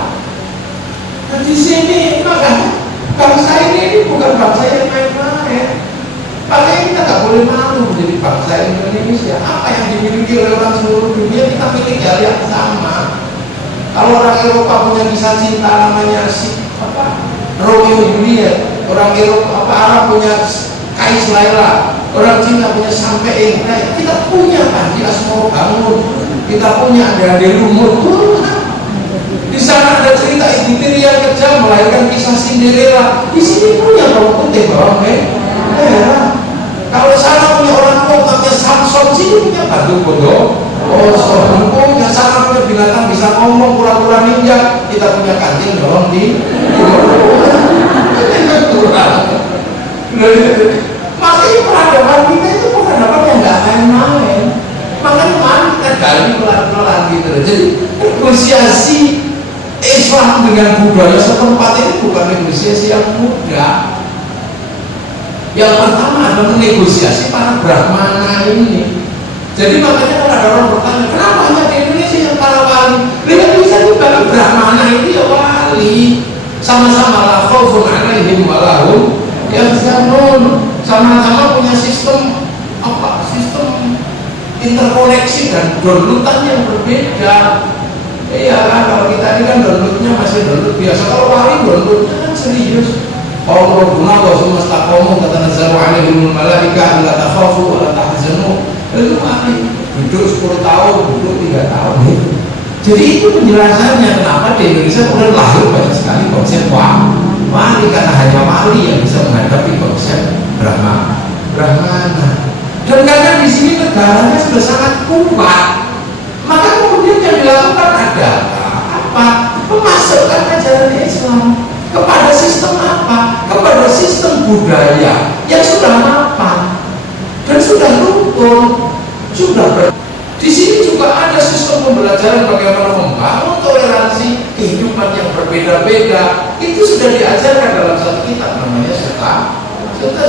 Nah di sini makanya bangsa ini bukan bangsa yang main-main. Makanya kita nggak boleh malu menjadi bangsa Indonesia. Apa yang dimiliki oleh orang seluruh dunia kita miliki hal yang sama. Kalau orang Eropa punya kisah cinta namanya Romeo Juliet, orang Eropa Arab punya Kais Laila, orang Cina punya Sampai. Nah, kita punya Panji Asmoro-Bangun, kita punya Ade Lumut. Di sana ada cerita Ibu Tiri yang kejam melahirkan kisah Cinderella. Di sini punya bawang putih, bawang merah. Kalau sana punya orang tua namanya Samson, sini punya Batu Bondo. Punya sana punya binatang bisa ngomong, kura-kura ninja. Kita punya kancing dorong di makanya peradaban kita itu peradaban yang nggak main-main. Makanya mari kita gali pelan-pelan gitu. Jadi negosiasi Islam dengan budaya setempat ini bukan negosiasi yang mudah. Yang pertama adalah menegosiasi para Brahmana ini. Jadi makanya kalau ada orang bertanya, kenapa hanya di Indonesia yang para wali? Lihat bisa juga Brahmana ini ya wali. Sama-sama la khaufun 'alaihim wa lahum yahzanun. Sama-sama punya sistem interkoneksi dan downloadan yang berbeda. Iya kan, kalau kita ini kan downloadnya masih download biasa. Kalau wali downloadnya kan serius. Kalau Rabbuna wa sumastaqamu tatanazzalu 'alaihimul malaikatu la takhafu wa la tahzanu. Itu wali. Duduk 10 tahun, duduk 3 tahun. Jadi itu penjelasannya kenapa di Indonesia kemudian lahir banyak sekali konsep wali, karena hanya wali yang bisa menghadapi konsep Brahmana. Dan karena di sini negaranya sudah sangat kuat, maka kemudian yang dilakukan adalah apa? Memasukkan ajaran Islam kepada sistem apa? Kepada sistem budaya yang sudah mapan dan sudah rukun, di sini juga ada sistem pembelajaran bagaimana membangun toleransi kehidupan yang berbeda-beda. Itu sudah diajarkan dalam satu kitab namanya Seta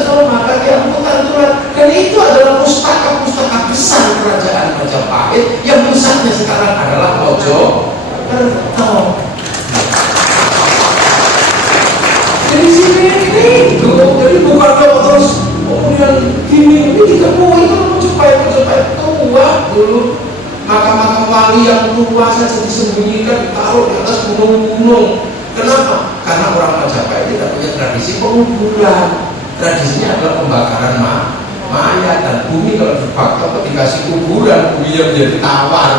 Soma yang Turan. Dan itu adalah pustaka besar kerajaan Majapahit yang pusatnya sekarang adalah Mojokerto. Jadi sini itu, jadi bukan terus kemudian gini, ini kita mau itu Majapahit tua dulu. makam-makam wali yang tua saja disembunyikan, ditaruh di atas gunung-gunung. Kenapa? Karena orang Majapahit tidak punya tradisi penguburan. Tradisinya adalah pembakaran mayat, dan bumi kalau dibakar dikasih kuburan, buminya menjadi tawar,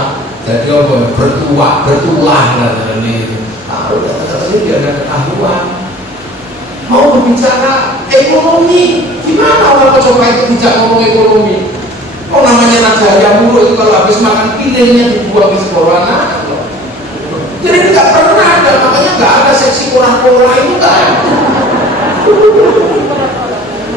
jadi apa? Bertulah dan itu. Taruh di atas ini dia ada ketahuan. Mau berbicara ekonomi, gimana orang Majapahit itu tidak ngomong ekonomi? Oh namanya Raja Hayam Wuruk itu kalau habis makan pilihnya dibuang di sekolah anak. Jadi tidak pernah ada, makanya nggak ada seksi kurang-kurang itu nggak ada.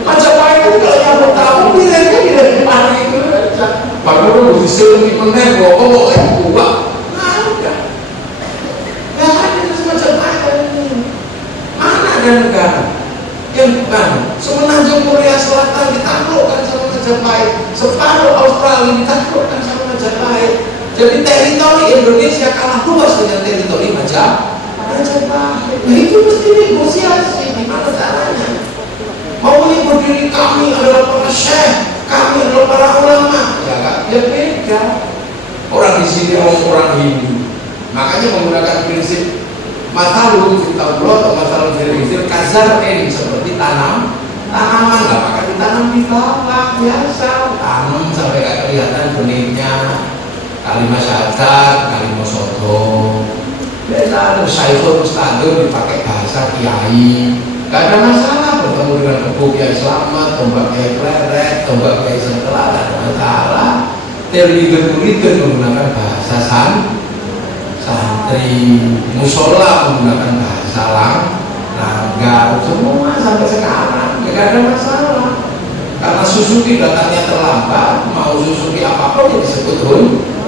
Majapahit itu kalau yang pertama pilihnya di pagi itu aja. Baru disil di meneng, ngomong buat, nggak ada itu Majapahit ini. Mana ada negara yang bukan semenanjung Korea Selatan ditaklukkan sama Majapahit, separuh Australia ditaklukkan sama Majapahit. Jadi teritori Indonesia kalah luas dengan teritori Majapahit. Nah itu mesti negosiasi, gimana caranya? Mau menyebut diri kami adalah para syekh, kami adalah para ulama, ya beda. Orang di sini orang Hindu, makanya menggunakan prinsip masalul fitaulah atau masalul firizir kazar ini seperti tanaman lah, maka ditanam di bawah biasa, tanam sampai gak kelihatan benihnya. Kalimat syahadat, kalimat soto, biasa ada syaiful mustahil dipakai bahasa kiai, gak ada masalah. Bertemu dengan kebu kiai selamat, tombak kiai kleret, tombak kiai setelah, gak ada masalah. Murid menggunakan bahasa santri, musola menggunakan bahasa langgar, semua sampai sekarang gak ada masalah. Karena Suzuki datangnya terlambat, mau Suzuki apapun yang disebut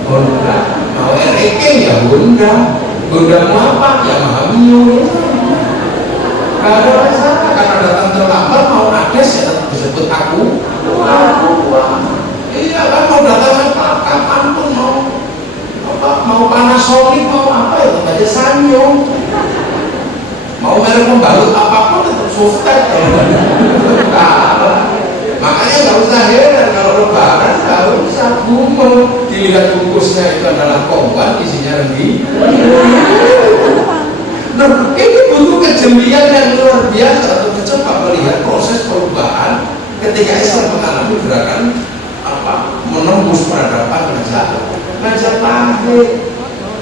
Honda, mau REK ya Honda mau apa ya Mahamio, gak ada masalah. Karena datang terlambat, mau Ades ya disebut aku. Iya kan, mau datang kapanpun, mau Panasonic mau apa ya aja Sanyo, mau merek pembalut apapun tetap Softek. Makanya nggak usah heran kalau lebaran, nggak usah gumul. Dilihat bungkusnya itu adalah kompan, isinya rengi. Nah, ini butuh kejelian yang luar biasa untuk mencoba melihat proses perubahan ketika Islam mengalami gerakan menembus peradaban Majapahit.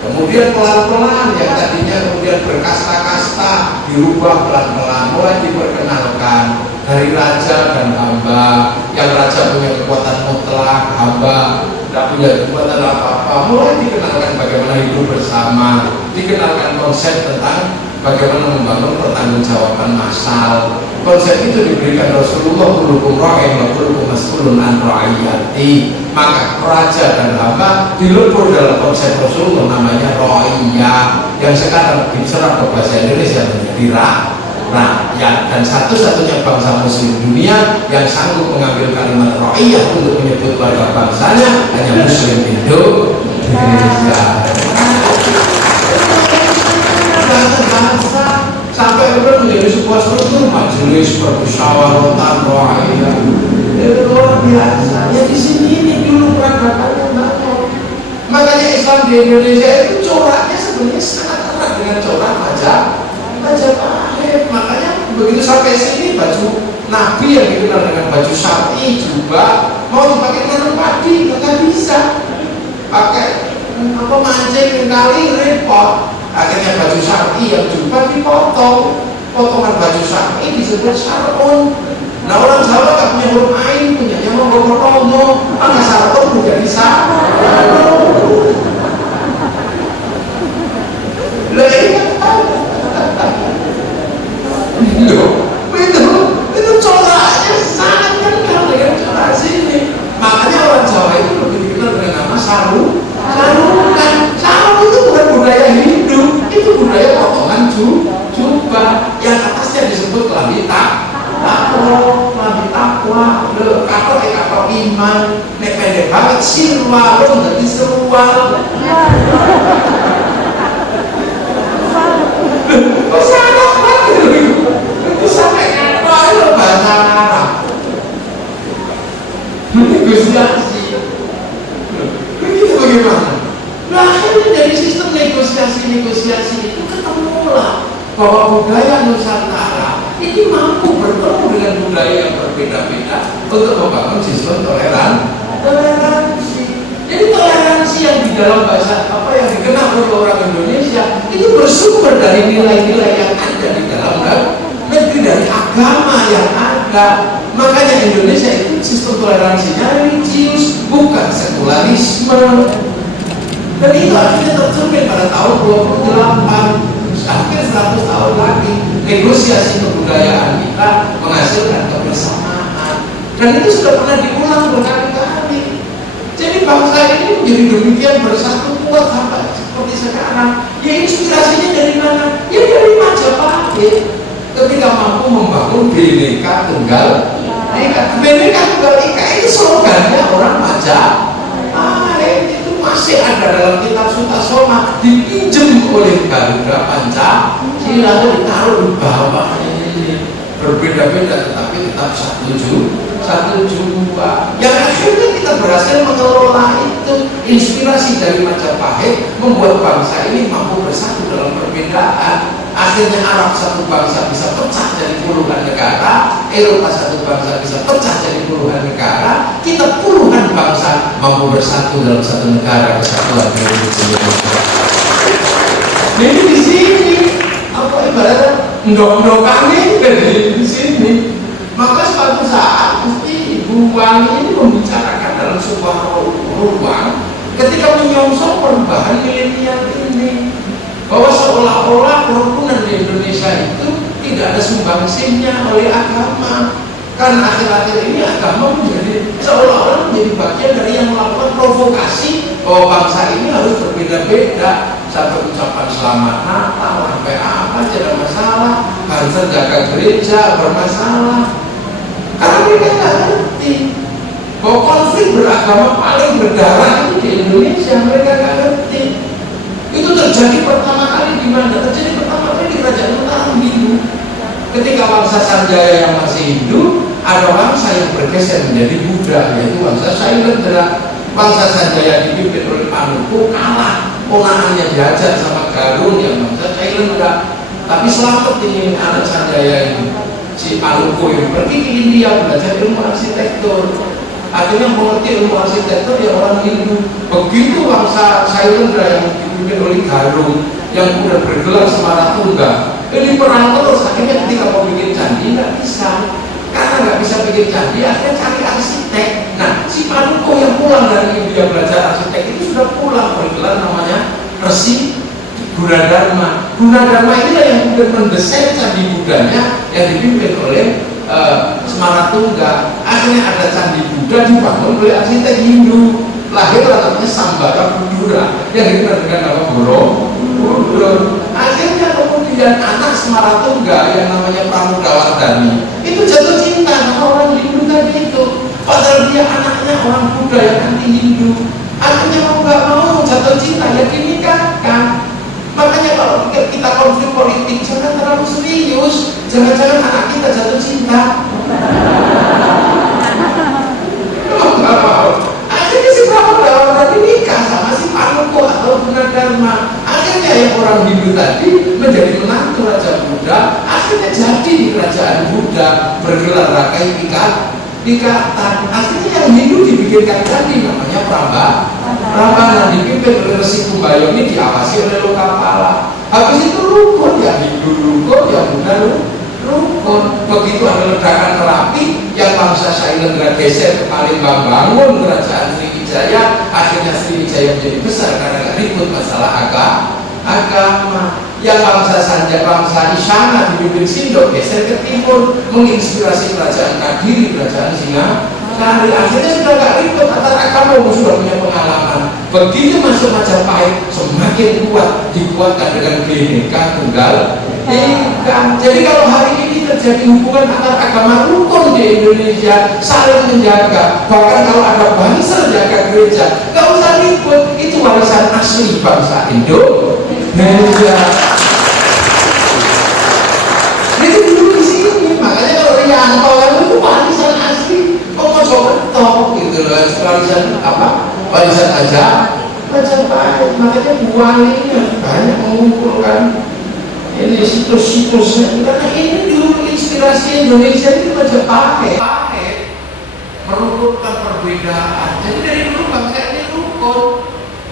Kemudian pelan-pelan yang tadinya kemudian berkasta-kasta dirubah pelan-pelan, mulai diperkenalkan dari raja dan hamba. Yang raja punya kekuatan mutlak, hamba tidak punya kekuatan apa-apa. Mulai dikenalkan bagaimana hidup bersama, dikenalkan konsep tentang bagaimana membangun pertanggungjawaban massal. Konsep itu diberikan Rasulullah, kullukum ra'in wa kullukum mas'ulun an ra'iyati. Maka raja dan hamba dilebur dalam konsep Rasulullah, namanya ra'iyah, yang sekarang diserap ke bahasa Indonesia menjadi rakyat. Dan satu-satunya bangsa muslim dunia yang sanggup mengambil kalimat ra'iyah untuk menyebut warga bangsanya hanya muslim Indonesia. Sampai kemudian menjadi sebuah struktur majelis permusyawaratan ra'iyah. Itu luar biasa. Ya di sini ini dulu peradabannya banyak. Makanya Islam di Indonesia itu coraknya sebenarnya sangat erat dengan corak Majapahit. Makanya begitu sampai sini baju Nabi yang dikenal dengan baju syar'i juga mau dipakai nanam padi nggak bisa. Pakai mancing kali repot. Akhirnya baju syar'i yang jubah dipotong, potongan baju syar'i disebut syar'un. Nah orang Jawa tak punya huruf ain, punyanya mau potongo, maka syar'un menjadi syar'un. Lah itu coraknya sangat kental dengan corak sini. Makanya orang Jawa itu lebih dikenal dengan nama sarungan. Sarung itu bukan budaya hidup, itu budaya potongan jubah yang atasnya disebut lambi takwa, kapal iman, nek pendek banget sirwalun jadi serual. Kok sangat banget itu sampai apa itu bahasa Arab negosiasi begitu bagaimana? dengan budaya yang berbeda-beda untuk membangun sistem toleransi. Jadi toleransi yang di dalam bahasa apa yang dikenal oleh orang Indonesia itu bersumber dari nilai-nilai yang ada di dalam negeri, dari agama yang ada. Makanya Indonesia itu sistem toleransinya religius, bukan sekularisme. Dan itu akhirnya tercermin pada tahun 28, hampir 100 tahun lagi negosiasi kebudayaan kita menghasilkan kebersamaan. Dan itu sudah pernah diulang berkali-kali. Jadi bangsa ini menjadi demikian bersatu kuat sampai seperti sekarang. Ya inspirasinya dari mana? Ya dari Majapahit. Ketika mampu membangun Bhinneka Tunggal Ika. Bhinneka Tunggal Ika itu slogannya orang Majapahit. Itu masih ada dalam kitab Sutasoma, dipinjam oleh Garuda Pancasila, ditaruh di bawah ini. Berbeda-beda tetapi tetap satu jua. Yang akhirnya kita berhasil mengelola itu. Inspirasi dari Majapahit membuat bangsa ini mampu bersatu dalam perbedaan. Akhirnya Arab satu bangsa bisa pecah jadi puluhan negara, Eropa satu bangsa bisa pecah jadi puluhan negara, kita puluhan bangsa mampu bersatu dalam satu negara kesatuan Republik Indonesia. Jadi di sini apa ibaratnya ndok-ndok kami di sini. Maka suatu saat mesti Ibu Wani ini membicarakan dalam sebuah ruang ketika menyongsong perubahan milenial ini, bahwa seolah-olah kerukunan di Indonesia itu tidak ada sumbangsihnya oleh agama. Karena akhir-akhir ini agama menjadi seolah-olah menjadi bagian dari yang melakukan provokasi bahwa bangsa ini harus berbeda-beda. Sampai ucapan selamat Natal, sampai apa tidak masalah, harus terjaga gereja bermasalah. Karena mereka tidak ngerti bahwa konflik beragama paling berdarah itu di Indonesia. Mereka tidak ngerti. Itu terjadi pertama kali di mana? Terjadi pertama kali di Kerajaan Mataram Hindu. Ketika bangsa Sanjaya yang masih Hindu, ada bangsa yang bergeser menjadi Buddha, yaitu bangsa Sailendra. Bangsa Sanjaya dipimpin oleh Panuku kalah, ponakannya dihajar sama Garung yang bangsa Sailendra. Tapi selamat ini anak Sanjaya ini, si Panuku yang pergi ke India belajar ilmu arsitektur. Akhirnya mengerti ilmu arsitektur ya orang Hindu. Begitu bangsa Sailendra yang dipimpin oleh Garung yang kemudian bergelar Semaratungga, ini perang terus. Akhirnya ketika mau bikin candi nggak bisa, karena nggak bisa bikin candi akhirnya cari arsitek. Nah si Panuku yang pulang dari India belajar arsitek itu sudah pulang bergelar namanya Resi Gunadarma. Gunadarma inilah yang kemudian mendesain candi Budanya yang dipimpin oleh Semaratungga. Akhirnya ada candi Buddha dibangun oleh arsitek Hindu. Lahirlah namanya Sambara Budura yang dikenal dengan nama Borobudur. Akhirnya kemudian anak Semaratungga yang namanya Pramudawardhani itu jatuh cinta sama orang Hindu tadi itu. Padahal dia anaknya orang Buddha yang anti Hindu. Akhirnya mau nggak mau jatuh cinta ya dinikahkan. Makanya kalau kita konflik politik jangan terlalu serius. Jangan-jangan anak kita jatuh cinta. Nggak mau. Akhirnya si Pramudawardhani nikah sama si Panuku atau Gunadarma. Akhirnya yang orang Hindu tadi menjadi menantu Raja Buddha. Akhirnya jadi di kerajaan Buddha bergelar Rakai Pikatan. Akhirnya yang Hindu dibikinkan tadi namanya Prambanan, dipimpin oleh Resi Kumbayomi, diawasi oleh Lokapala. Habis itu rukun, ya Hindu rukun, ya Buddha rukun. Begitu ada ledakan terapi yang bangsa Sailendra geser ke Palembang bangun kerajaan Sriwijaya. Akhirnya Sriwijaya menjadi besar karena nggak ribut masalah agama. Yang bangsa Sanjaya, bangsa Isyana dipimpin Sindok geser ke timur, menginspirasi kerajaan Kadiri, kerajaan Singasari. Akhirnya sudah nggak ribut antar agama, sudah punya pengalaman. Begitu masuk Majapahit semakin kuat, dikuatkan dengan Bhinneka Tunggal Ika. Jadi kalau hari ini terjadi hubungan antar agama rukun di Indonesia, saling menjaga. Bahkan kalau ada bangsa jaga gereja, nggak usah ribut. Itu warisan asli bangsa Indonesia. Itu dulu di sini. Makanya kalau Rianto itu warisan asli. Coba gitu loh, warisan apa? Warisan aja Majapahit. Makanya Bu Wali banyak mengumpulkan ini situs-situsnya. Karena ini dulu inspirasi Indonesia itu Majapahit, merukunkan perbedaan. Jadi dari dulu bangsa ini rukun.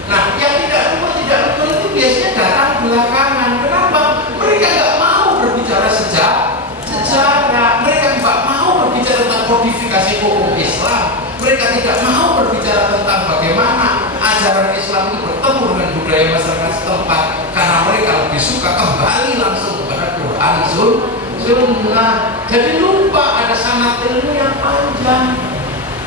Nah, yang tidak rukun itu biasanya datang belakangan. Kenapa? Mereka nggak mau berbicara sejarah. Mereka nggak mau berbicara tentang kodifikasi hukum Islam. Mereka tidak mau berbicara tentang bagaimana ajaran Islam itu bertemu dengan budaya masyarakat setempat, karena mereka lebih suka kembali langsung kepada Quran Sunnah. Jadi lupa ada sanad ilmu yang panjang,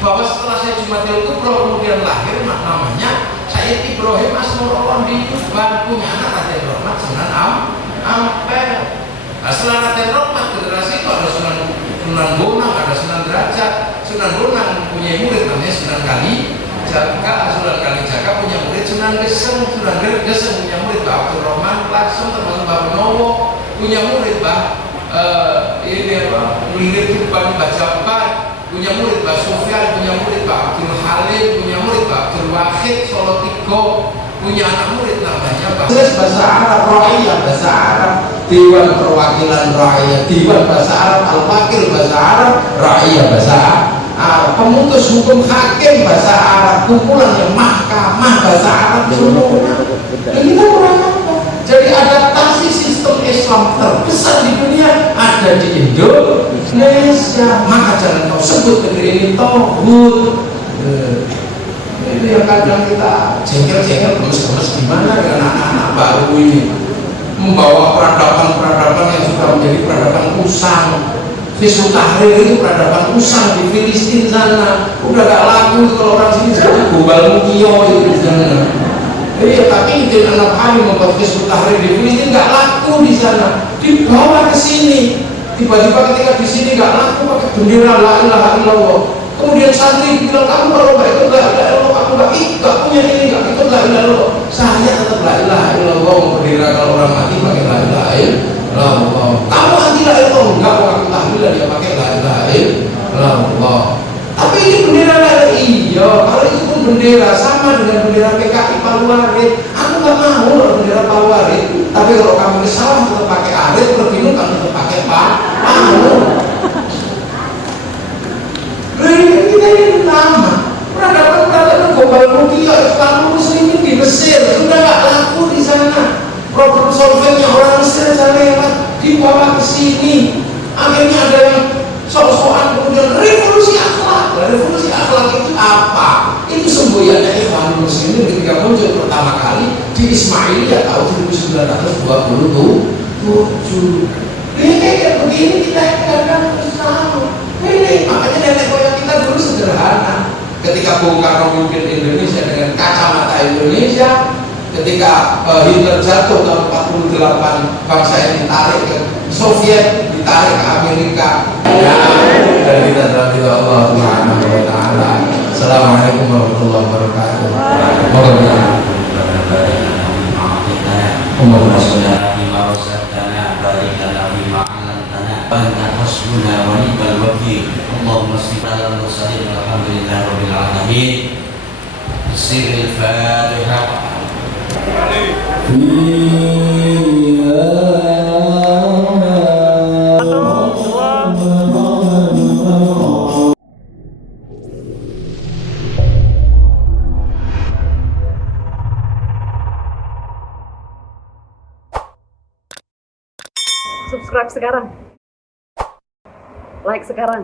bahwa setelah saya Jumatil Kubro kemudian lahir namanya Sayyid Ibrahim Asmurullah di Tuban, punya anak Raden Rahmat Sunan Ampel. Nah, setelah Raden Rahmat generasi itu ada Sunan Bonang, ada Sunan Derajat. Sunan Bonang punya murid namanya Sunan Kalijaga, Sunan Kalijaga punya murid Sunan Geseng, Sunan Geseng punya murid Mbah Abdul Rahman langsung termasuk Mbah Benowo, punya murid murid Tuban Mbah Jabar, punya murid Mbah Sufyan, punya murid Mbah Abdul Halim, punya murid Mbah Abdul Wahid Solo Tigo, punya anak murid namanya bahasa Arab Rakyat, bahasa Arab Dewan Perwakilan Rakyat, Dewan Bahasa Arab, Al-Wakil Bahasa Arab, Rakyat Bahasa Arab, pemutus hukum hakim Bahasa Arab, kumpulannya mahkamah Bahasa Arab semuanya. Ini kan kurang apa? Jadi adaptasi sistem Islam terbesar di dunia ada di Indonesia. Maka jangan kau sebut negeri ini tauhid. Itu yang kadang kita jengkel-jengkel, gemes-gemes gimana dengan anak-anak baru ini, membawa peradaban-peradaban yang sudah menjadi peradaban usang. Hizbut Tahrir itu peradaban usang di Filistin sana, udah gak laku itu kalau orang sini sebenarnya gombal mukio itu di sana. Iya, tapi itu anak kami membuat Hizbut Tahrir di Filistin gak laku di sana, dibawa ke sini. Tiba-tiba ketika di sini gak laku pakai bendera la ilaha illallah. Kemudian santri bilang, kamu kalau gak ikut la ilaha illallah, kamu gak punya ini, gak ikut la ilaha illallah. Saya tetap la ilaha illallah, mau bendera kalau orang mati pakai la ilaha illallah. Kamu anti la ilaha illallah, enggak mau aku tahlilan dia pakai la ilaha illallah. Tapi ini bendera la ilaha, iya, kalau itu pun bendera sama dengan bendera PKI Paluarit. Aku gak mau bendera Paluarit, tapi kalau kamu ke sawah tetap pakai arit, berbingung kamu tetap pakai palu. Kita ini lama peradaban global mukio Islam Muslim di Mesir sudah gak laku di sana. Problem solvingnya orang Mesir saja lewat dibawa ke sini. Akhirnya ada yang sok-sokan kemudian revolusi akhlak. Revolusi akhlak itu apa? Itu semboyannya Ikhwan Muslimin ketika muncul pertama kali di Ismailiyah tahun 1927. Ini kayak begini kita kadang terus tahu. Ini makanya nenek moyang kita dulu sederhana. Ketika Bung Karno memimpin Indonesia dengan kacamata Indonesia, ketika Hitler jatuh tahun 48, bangsa yang ditarik ke Soviet, ditarik ke Amerika. Ya, dan kita terhadap Allah Subhanahu wa Ta'ala. Assalamualaikum warahmatullahi wabarakatuh. Allahumma sholli Anta hasbuna wa ni'mal wakil. Allahumma shalli ala al-mursalin walhamdulillahi rabbil alamin. Sirril Fatihah. Subscribe sekarang. Like sekarang.